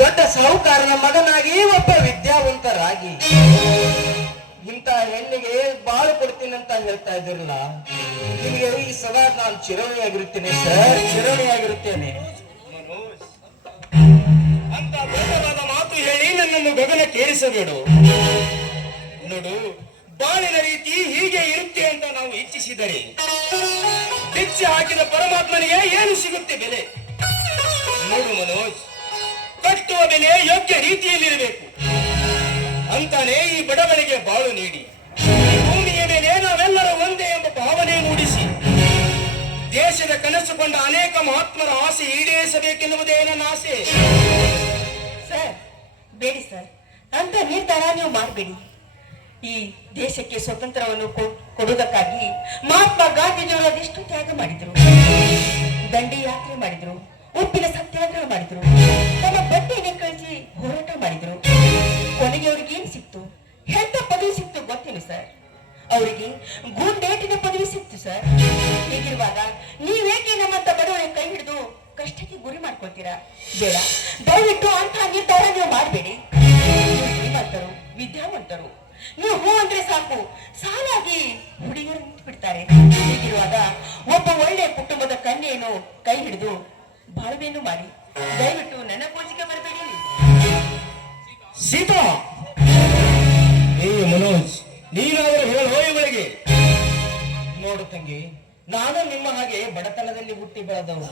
ದೊಡ್ಡ ಸಾಹುಕಾರನ ಮಗನಾಗಿ ಒಬ್ಬ ವಿದ್ಯಾವಂತರಾಗಿ. ಇಂತ ಹೆಣ್ಣಿಗೆ ಬಾಳು ಕೊಡ್ತೀನಿ ಅಂತ ಹೇಳ್ತಾ ಇದ್ರಲ್ಲ, ನಿಮಗೆ ಈ ಸದಾ ನಾನು ಚಿರಣಿಯಾಗಿರುತ್ತೇನೆ ಸರ್ ಚಿರಣಿಯಾಗಿರುತ್ತೇನೆ ಅಂತ ದೊಡ್ಡದಾದ ಮಾತು ಹೇಳಿ ನನ್ನನ್ನು ಗಗನಕ್ಕೇರಿಸಬೇಡು ನೋಡು, ಬಾಳಿನ ರೀತಿ ಹೀಗೆ ಇರುತ್ತೆ ಅಂತ ನಾವು ಇಚ್ಛಿಸಿದರೆ ಹೆಚ್ಚು ಹಾಕಿದ ಪರಮಾತ್ಮನಿಗೆ ಏನು ಸಿಗುತ್ತೆ ಬೆಲೆ? ನೋಡು ಮನೋಜ್ ಕಟ್ಟುವ ಬೆಲೆ ಯೋಗ್ಯ ರೀತಿಯಲ್ಲಿರಬೇಕು. ಅಂತಾನೆ ಈ ಬಡವರಿಗೆ ಬಾಳು ನೀಡಿ. ಭೂಮಿಯ ಮೇಲೆ ನಾವೆಲ್ಲರೂ ಒಂದೇ ಎಂಬ ಭಾವನೆ ಮೂಡಿಸಿ. ದೇಶದ ಕನಸು ಕೊಂಡ ಅನೇಕ ಮಹಾತ್ಮರ ಆಸೆ ಈಡೇರಿಸಬೇಕೆನ್ನುವುದೇ ನನ್ನ ಆಸೆ. ಸರ್, ಬೇಡಿ ಸರ್. ಅಂತ ನಿರ್ಧಾರ ನೀವು ಮಾಡಬೇಡಿ. ಈ ದೇಶಕ್ಕೆ ಸ್ವತಂತ್ರವನ್ನು ಕೊಡುವುದಕ್ಕಾಗಿ ಮಹಾತ್ಮ ಗಾಂಧೀಜಿಯವರು ಅದೆಷ್ಟು ತ್ಯಾಗ ಮಾಡಿದ್ರು. ದಂಡಿ ಯಾತ್ರೆ ಮಾಡಿದ್ರು. ಉಪ್ಪಿನ ಮಾಡಿದ್ರು. ತಮ್ಮ ಬಟ್ಟೆಗೆ ಕಳಿಸಿ ಹೋರಾಟ ಮಾಡಿದ್ರು. ಕೊನೆಗೆ ಅವ್ರಿಗೆ ಏನ್ ಸಿಕ್ತು? ಎಂತ ಪದವಿ ಸಿಕ್ತು ಗೊತ್ತೇನು ಸರ್ ಅವರಿಗೆ ಗುಂಡೇಟಿನ ಪದವಿ ಸಿಕ್ತು ಸರ್ ಹೀಗಿರುವಾಗ ನೀವೇಕೆ ನಮ್ಮಂತ ಬಡವರ ಕೈ ಹಿಡಿದು ಕಷ್ಟಕ್ಕೆ ಗುರಿ ಮಾಡ್ಕೊತೀರಾ ಬೇಡ. ದಯವಿಟ್ಟು ಅಂತ ನಿರ್ಧಾರ ನೀವು ಮಾಡಬೇಡಿ. ಶ್ರೀಮಂತರು, ವಿದ್ಯಾವಂತರು, ನೀವು ಹೂ ಅಂದ್ರೆ ಸಾಕು. ಸಾಲಾಗಿ ಹುಡುಗಿಯರು ನಿಂತು ಬಿಡ್ತಾರೆ ಹೀಗಿರುವಾಗ ಒಬ್ಬ ಒಳ್ಳೆ ಕುಟುಂಬದ ಕನ್ಯೆಯನ್ನು ಕೈ ಹಿಡಿದು ಬಾಳ್ವೆಯನ್ನು ಮಾಡಿ. ದಯವಿಟ್ಟು ನನ್ನ ಕೋಚಿಗೆ ಬರಬೇಡಿ. ಸೀತಾ, ಏ ಮನೋಜ್, ನೀನಾದರೂ ಹೇಳು ಇವಳಿಗೆ ನೋಡು ತಂಗಿ, ನಾನು ನಿಮ್ಮ ಹಾಗೆ ಬಡತನದಲ್ಲಿ ಹುಟ್ಟಿ ಬೆಳೆದವು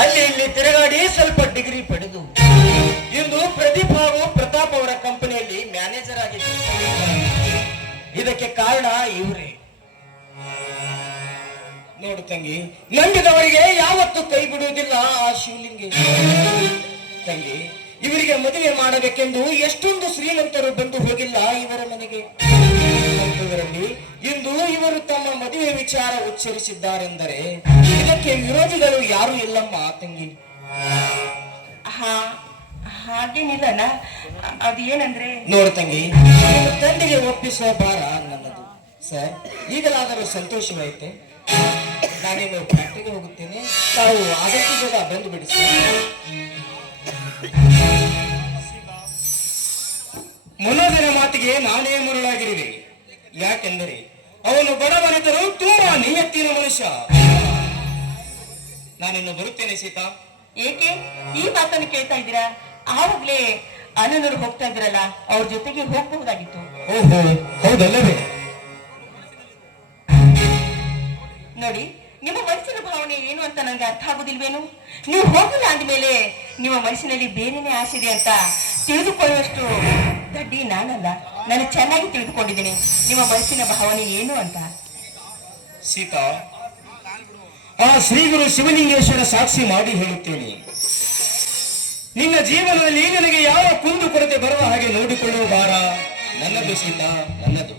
ಅಲ್ಲಿ ಇಲ್ಲಿ ತಿರುಗಾಡಿ ಸ್ವಲ್ಪ ಡಿಗ್ರಿ ಪಡೆದು, ಇಂದು ಹಾಗೂ ಪ್ರತಾಪ್ ಅವರ ಕಂಪನಿಯಲ್ಲಿ ಮ್ಯಾನೇಜರ್ ಆಗಿದ್ದೆ. ಇದಕ್ಕೆ ಕಾರಣ ಇವರೇ. ನೋಡು ತಂಗಿ ನಂಬಿದವರಿಗೆ ಯಾವತ್ತೂ ಕೈ ಬಿಡುವುದಿಲ್ಲ ಆ ಶಿವಲಿಂಗೇಶ್ವರ. ತಂಗಿ ಇವರಿಗೆ ಮದುವೆ ಮಾಡಬೇಕೆಂದು ಎಷ್ಟೊಂದು ಶ್ರೀಮಂತರು ಬಂದು ಹೋಗಿಲ್ಲ ಇವರ ಮನೆಗೆ. ಇಂದು ಇವರು ತಮ್ಮ ಮದುವೆ ವಿಚಾರ ಉಚ್ಚರಿಸಿದ್ದಾರೆಂದರೆ ಇದಕ್ಕೆ ವಿರೋಧಿಗಳು ಯಾರು ಇಲ್ಲಮ್ಮ ತಂಗಿ. ಹಾ ಹಾಗೇನಿಲ್ಲನ ಅದು ಏನಂದ್ರೆ ನೋಡು ತಂಗಿ ತಂದೆಗೆ ಒಪ್ಪಿಸುವ ಭಾರ ನನ್ನದು. ಸರ್ ಈಗಲಾದರೂ ಸಂತೋಷವಾಯಿತೆ. ನಾನೇನು ಫ್ಯಾಕ್ಟ್ರಿಗೆ ಹೋಗುತ್ತೇನೆ? ತಾವು ಆದಷ್ಟು ಬೇಗ ಬಂದು ಬಿಡಿಸಿ. ಮನೋಜನ ಮಾತಿಗೆ ನಾನೇ ಮರಳಾಗಿರುವೆ. ಯಾಕೆಂದರೆ ಅವನು ಬಡವನಿದ್ದರೂ ತುಂಬಾ ನಿಯತ್ತಿನ ಮನುಷ್ಯ. ನಾನಿನ್ನು ಬರುತ್ತೇನೆ ಸೀತಾ. ಏಕೆ? ಈ ಮಾತನ್ನು ಕೇಳ್ತಾ ಇದ್ದೀರಾ? ಆವಾಗ್ಲೇ ಅನನರು ಹೋಗ್ತಾ ಇದ್ರಲ್ಲ ಅವ್ರ ಜೊತೆಗೆ ಹೋಗಬಹುದಾಗಿತ್ತು. ಓಹೋ ಹೌದಲ್ಲವೇ? ನೋಡಿ, ನಿಮ್ಮ ಮನಸ್ಸಿನ ಭಾವನೆ ಏನು ಅಂತ ನನಗೆ ಅರ್ಥ ಆಗುದಿಲ್ವೇನು? ನೀವು ಹೋಗಿಲ್ಲ ಅಂದ್ಮೇಲೆ ನಿಮ್ಮ ಮನಸ್ಸಿನಲ್ಲಿ ಬೇರೆನೇ ಆಸೆ ಇದೆ ಅಂತ ತಿಳಿದುಕೊಳ್ಳುವಷ್ಟು ದಡ್ಡಿ ನಾನಲ್ಲ. ನಾನು ಚೆನ್ನಾಗಿ ತಿಳಿದುಕೊಂಡಿದ್ದೀನಿ. ನಿಮ್ಮ ಮನಸ್ಸಿನ ಭಾವನೆ ಏನು ಅಂತ? ಸೀತಾ, ಆ ಶ್ರೀಗುರು ಶಿವಲಿಂಗೇಶ್ವರ ಸಾಕ್ಷಿ ಮಾಡಿ ಹೇಳುತ್ತೇನೆ. ನಿನ್ನ ಜೀವನದಲ್ಲಿ ನನಗೆ ಯಾವ ಕುಂದು ಕೊರತೆ ಬರುವ ಹಾಗೆ ನೋಡಿಕೊಳ್ಳುವ ಭಾರ? ನನ್ನದು ಸೀತಾ, ನನ್ನದು.